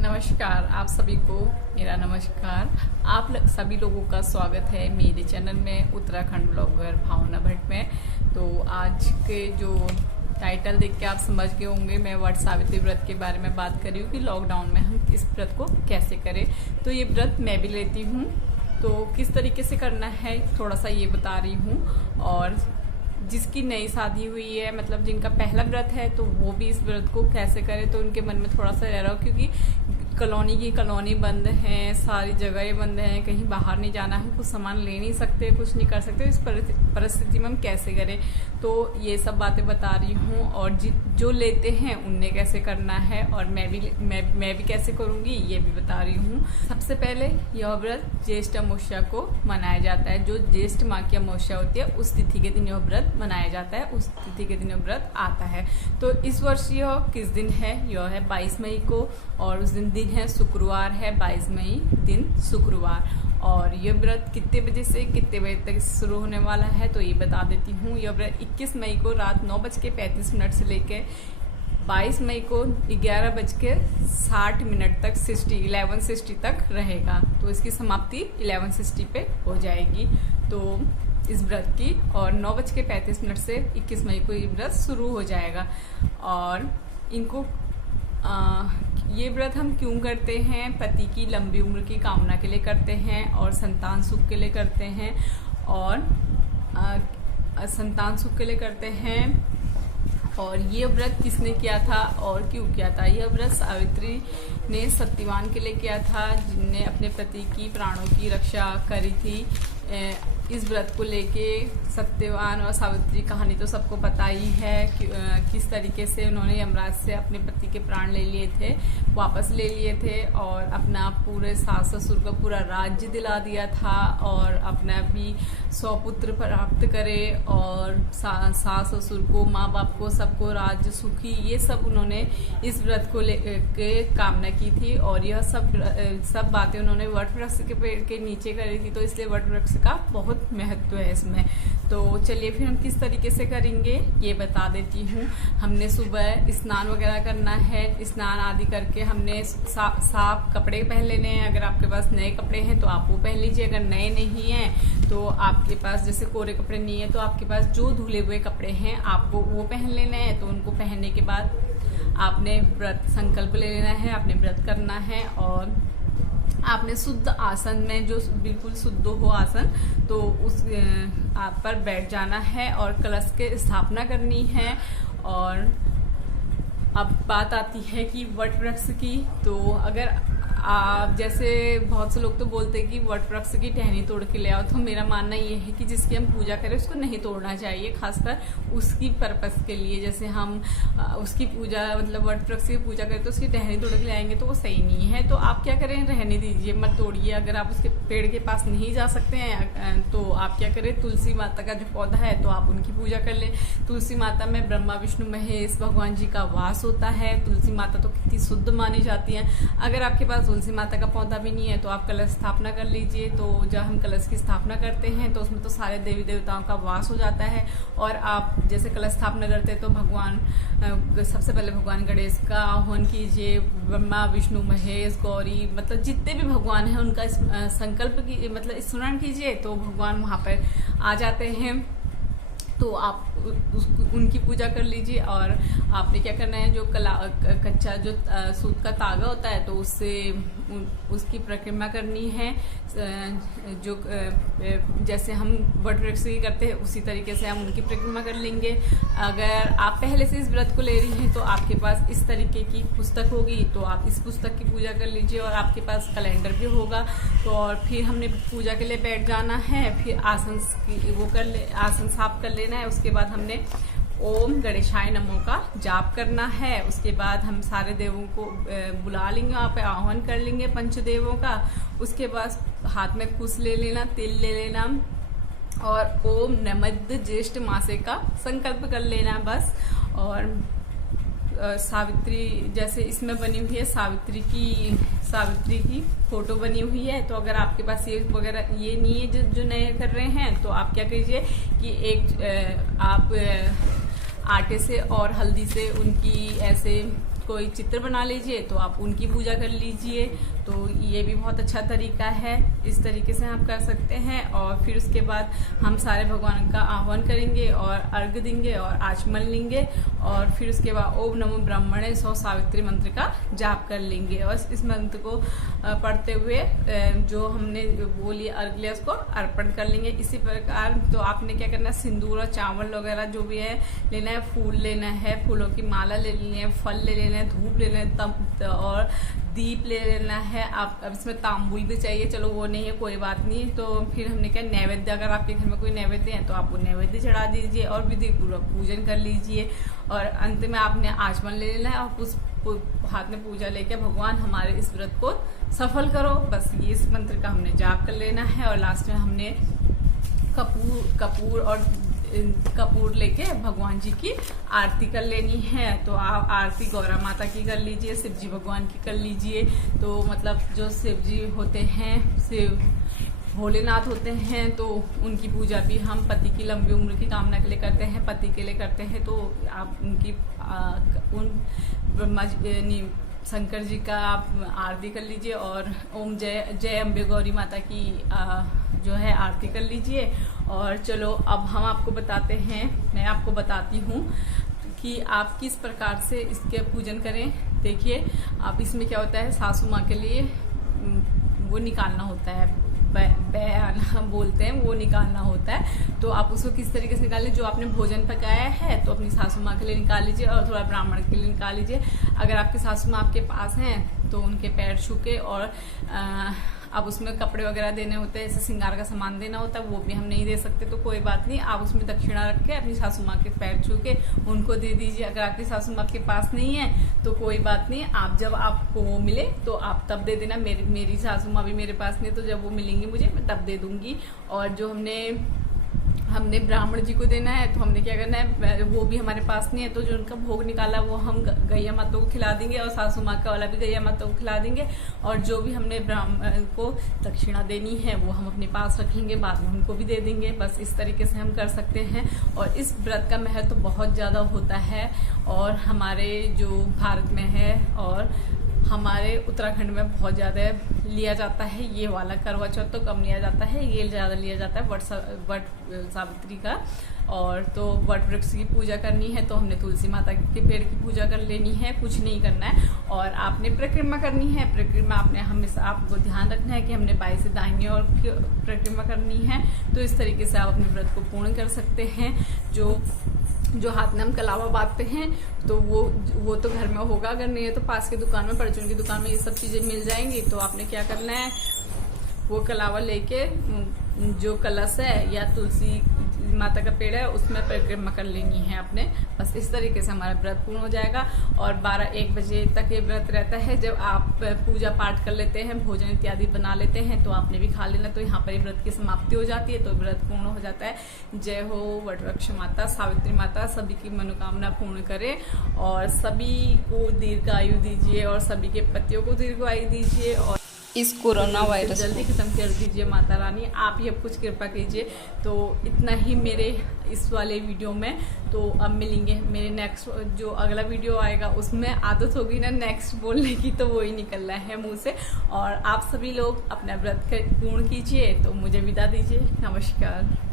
नमस्कार, आप सभी को मेरा नमस्कार। सभी लोगों का स्वागत है मेरे चैनल में उत्तराखंड ब्लॉगर भावना भट्ट में। तो आज के जो टाइटल देख के आप समझ गए होंगे, मैं वट सावित्री व्रत के बारे में बात कर रही हूँ कि लॉकडाउन में हम इस व्रत को कैसे करें। तो ये व्रत मैं भी लेती हूँ, तो किस तरीके से करना है थोड़ा सा ये बता रही हूँ। और जिसकी नई शादी हुई है, मतलब जिनका पहला व्रत है, तो वो भी इस व्रत को कैसे करे, तो उनके मन में थोड़ा सा रह रहा हो, क्योंकि कॉलोनी बंद हैं, सारी जगहें बंद हैं, कहीं बाहर नहीं जाना है, कुछ सामान ले नहीं सकते, कुछ नहीं कर सकते। इस परिस्थिति में हम कैसे करें, तो ये सब बातें बता रही हूँ। और जो लेते हैं उनने कैसे करना है, और मैं भी कैसे करूँगी ये भी बता रही हूँ। सबसे पहले यह व्रत ज्येष्ठ अमावस्या को मनाया जाता है। जो ज्येष्ठ माह की अमावस्या होती है उस तिथि के दिन यह व्रत मनाया जाता है, उस तिथि के दिन यह व्रत आता है। तो इस वर्ष यह किस दिन है? यह है 22 मई को, और उस दिन है शुक्रवार है, 22 मई दिन शुक्रवार। और यह व्रत कितने बजे से कितने बजे तक शुरू होने वाला है, तो ये बता देती हूँ। यह व्रत 21 मई को रात 9:35 से लेकर 22 मई को 11:60 तक 11:60 तक रहेगा। तो इसकी समाप्ति 11:60 पे हो जाएगी। तो इस व्रत की, और 9:35 से 21 मई को ये व्रत शुरू हो जाएगा। और इनको ये व्रत हम क्यों करते हैं? पति की लंबी उम्र की कामना के लिए करते हैं, और संतान सुख के लिए करते हैं, और संतान सुख के लिए करते हैं। और ये व्रत किसने किया था और क्यों किया था? यह व्रत सावित्री ने सत्यवान के लिए किया था, जिनने अपने पति की प्राणों की रक्षा करी थी। इस व्रत को लेके सत्यवान और सावित्री कहानी तो सबको पता ही है कि किस तरीके से उन्होंने यमराज से अपने पति के प्राण ले लिए थे, वापस ले लिए थे, और अपना पूरे सास ससुर को पूरा राज्य दिला दिया था, और अपना भी 100 पुत्र प्राप्त करे, और सास ससुर को, माँ बाप को, सबको राज्य सुखी, ये सब उन्होंने इस व्रत को लेके कामना की थी। और यह सब बातें उन्होंने वट वृक्ष के पेड़ के नीचे करी थी, तो इसलिए वट वृक्ष का बहुत महत्व है इसमें। तो चलिए फिर हम किस तरीके से करेंगे ये बता देती हूँ। हमने सुबह स्नान वगैरह करना है। स्नान आदि करके हमने साफ कपड़े पहन लेने हैं। अगर आपके पास नए कपड़े हैं तो आप वो पहन लीजिए। अगर नए नहीं हैं तो आपके पास, जैसे कोरे कपड़े नहीं है, तो आपके पास जो धुले हुए कपड़े हैं आपको वो पहन लेने हैं। तो उनको पहनने के बाद आपने व्रत संकल्प ले लेना है, आपने व्रत करना है, और आपने शुद्ध आसन में, जो बिल्कुल शुद्ध हो आसन, तो उस आप पर बैठ जाना है, और कलश के स्थापना करनी है। और अब बात आती है कि वट वृक्ष की। तो अगर आप, जैसे बहुत से लोग तो बोलते हैं कि वट वृक्ष की टहनी तोड़ के ले आओ, तो मेरा मानना ये है कि जिसकी हम पूजा करें उसको नहीं तोड़ना चाहिए, खासकर उसकी पर्पस के लिए। जैसे हम उसकी पूजा, मतलब वट वृक्ष की पूजा करें तो उसकी टहनी तोड़ के ले आएंगे तो वो सही नहीं है। तो आप क्या करें, रहने दीजिए, मत तोड़िए। अगर आप उसके पेड़ के पास नहीं जा सकते हैं तो आप क्या करें, तुलसी माता का जो पौधा है तो आप उनकी पूजा कर लें। तुलसी माता में ब्रह्मा विष्णु महेश भगवान जी का वास होता है। तुलसी माता तो कितनी शुद्ध मानी जाती है। अगर आपके पास तुलसी माता का पौधा भी नहीं है तो आप कलश स्थापना कर लीजिए। तो जब हम कलश की स्थापना करते हैं तो उसमें तो सारे देवी देवताओं का वास हो जाता है। और आप जैसे कलश स्थापना करते हैं तो सबसे पहले भगवान गणेश का आह्वान कीजिए, ब्रह्मा विष्णु महेश गौरी, मतलब जितने भी भगवान हैं उनका संकल्प की, मतलब स्मरण कीजिए, तो भगवान वहाँ पर आ जाते हैं। तो आप उनकी पूजा कर लीजिए। और आपने क्या करना है, जो कच्चा जो सूत का तागा होता है तो उससे उसकी परिक्रमा करनी है। जो जैसे हम वट वृक्ष की करते हैं उसी तरीके से हम उनकी परिक्रमा कर लेंगे। अगर आप पहले से इस व्रत को ले रही हैं तो आपके पास इस तरीके की पुस्तक होगी, तो आप इस पुस्तक की पूजा कर लीजिए। और आपके पास कैलेंडर भी होगा। तो और फिर हमने पूजा के लिए बैठ जाना है। फिर आसन साफ कर लेना है। उसके बाद हमने ओम गणेशाय नमो का जाप करना है। उसके बाद हम सारे देवों को बुला लेंगे, वहाँ पे आह्वान कर लेंगे पंचदेवों का। उसके बाद हाथ में कुश ले लेना, तिल ले लेना, और ओम नमः ज्येष्ठ मासे का संकल्प कर लेना बस। और सावित्री, जैसे इसमें बनी हुई है सावित्री की फोटो बनी हुई है। तो अगर आपके पास ये वगैरह ये नहीं है, जो नए कर रहे हैं, तो आप क्या कीजिए कि आप आटे से और हल्दी से उनकी ऐसे कोई चित्र बना लीजिए तो आप उनकी पूजा कर लीजिए। तो ये भी बहुत अच्छा तरीका है, इस तरीके से हम कर सकते हैं। और फिर उसके बाद हम सारे भगवान का आह्वान करेंगे और अर्घ देंगे और आचमन लेंगे, और फिर उसके बाद ओम नमो ब्राह्मणे सौ सावित्री मंत्र का जाप कर लेंगे। और इस मंत्र को पढ़ते हुए जो हमने वो लिया अर्घ लिया उसको अर्पण कर लेंगे। इसी प्रकार तो आपने क्या करना है, सिंदूर और चावल वगैरह जो भी है लेना है, फूल लेना है, फूलों की माला ले लेनी है, फल ले लेना है, धूप ले लेना है और दीप ले लेना है। आप अब इसमें तांबुल भी चाहिए, चलो वो नहीं है कोई बात नहीं। तो फिर हमने क्या नैवेद्य, अगर आपके घर में कोई नैवेद्य है तो आप वो नैवेद्य चढ़ा दीजिए और विधि पूर्वक पूजन कर लीजिए। और अंत में आपने आचमन ले लेना है और उस हाथ में पूजा लेके भगवान हमारे इस व्रत को सफल करो, बस ये इस मंत्र का हमने जाप कर लेना है। और लास्ट में हमने कपूर लेके भगवान जी की आरती कर लेनी है। तो आप आरती गौरा माता की कर लीजिए, शिव जी भगवान की कर लीजिए। तो मतलब जो शिव जी होते हैं, शिव भोलेनाथ होते हैं, तो उनकी पूजा भी हम पति की लंबी उम्र की कामना के लिए करते हैं, पति के लिए करते हैं। तो आप उनकी ब्रह्मा शंकर जी का आप आरती कर लीजिए और ओम जय अम्बे गौरी माता की जो है आरती कर लीजिए। और चलो अब हम आपको बताते हैं, मैं आपको बताती हूँ कि आप किस प्रकार से इसके पूजन करें। देखिए आप इसमें क्या होता है, सासू माँ के लिए वो निकालना होता है, बयाना बोलते हैं, वो निकालना होता है। तो आप उसको किस तरीके से निकालें, जो आपने भोजन पकाया है तो अपनी सासू माँ के लिए निकाल लीजिए और थोड़ा ब्राह्मण के लिए निकाल लीजिए। अगर आपकी सासू माँ आपके पास हैं तो उनके पैर छू के, और अब उसमें कपड़े वगैरह देने होते हैं, जैसे श्रृंगार का सामान देना होता है, वो भी हम नहीं दे सकते, तो कोई बात नहीं, आप उसमें दक्षिणा रख के अपनी सासू माँ के पैर छू के उनको दे दीजिए। अगर आपकी सासू माँ के पास नहीं है तो कोई बात नहीं, आप जब आपको वो मिले तो आप तब दे देना। मेरी सासू माँ भी मेरे पास नहीं, तो जब वो मिलेंगी मुझे मैं तब दे दूंगी। और जो हमने ब्राह्मण जी को देना है तो हमने क्या करना है, वो भी हमारे पास नहीं है, तो जो उनका भोग निकाला वो हम गैया माता को खिला देंगे और सासू माँ का वाला भी गैया माता को खिला देंगे। और जो भी हमने ब्राह्मण को दक्षिणा देनी है वो हम अपने पास रख लेंगे, बाद में उनको भी दे देंगे। बस इस तरीके से हम कर सकते हैं। और इस व्रत का महत्व तो बहुत ज़्यादा होता है, और हमारे जो भारत में है और हमारे उत्तराखंड में बहुत ज़्यादा लिया जाता है ये वाला। करवा चौथ तो कम लिया जाता है, ये ज़्यादा लिया जाता है वट सावित्री का। और तो वट वृक्ष की पूजा करनी है तो हमने तुलसी माता के पेड़ की पूजा कर लेनी है, कुछ नहीं करना है। और आपने परिक्रमा करनी है, परिक्रमा आपने हमेशा आपको ध्यान रखना है कि हमने बाएं से दाहिनी ओर परिक्रमा करनी है। तो इस तरीके से आप अपने व्रत को पूर्ण कर सकते हैं। जो हाथ में हम कलावा बांधते हैं तो वो तो घर में होगा, अगर नहीं है तो पास की दुकान में, परचून की दुकान में ये सब चीजें मिल जाएंगी। तो आपने क्या करना है, वो कलावा लेके जो कलश है या तुलसी माता का पेड़ है उसमें परिक्रमा कर लेनी है आपने। बस इस तरीके से हमारा व्रत पूर्ण हो जाएगा। और 12-1 बजे तक ये व्रत रहता है। जब आप पूजा पाठ कर लेते हैं, भोजन इत्यादि बना लेते हैं, तो आपने भी खा लेना, तो यहाँ पर व्रत की समाप्ति हो जाती है, तो व्रत पूर्ण हो जाता है। जय हो वटवृक्ष माता, सावित्री माता सभी की मनोकामना पूर्ण करे और सभी को दीर्घायु दीजिए और सभी के पतियों को दीर्घायु दीजिए और इस कोरोना वायरस जल्दी खत्म कर दीजिए माता रानी, आप ही अब कुछ कृपा कीजिए। तो इतना ही मेरे इस वाले वीडियो में। तो अब मिलेंगे मेरे नेक्स्ट जो अगला वीडियो आएगा, उसमें आदत होगी ना नेक्स्ट बोलने की, तो वो ही निकल रहा है मुंह से। और आप सभी लोग अपना व्रत पूर्ण कीजिए। तो मुझे विदा दीजिए, नमस्कार।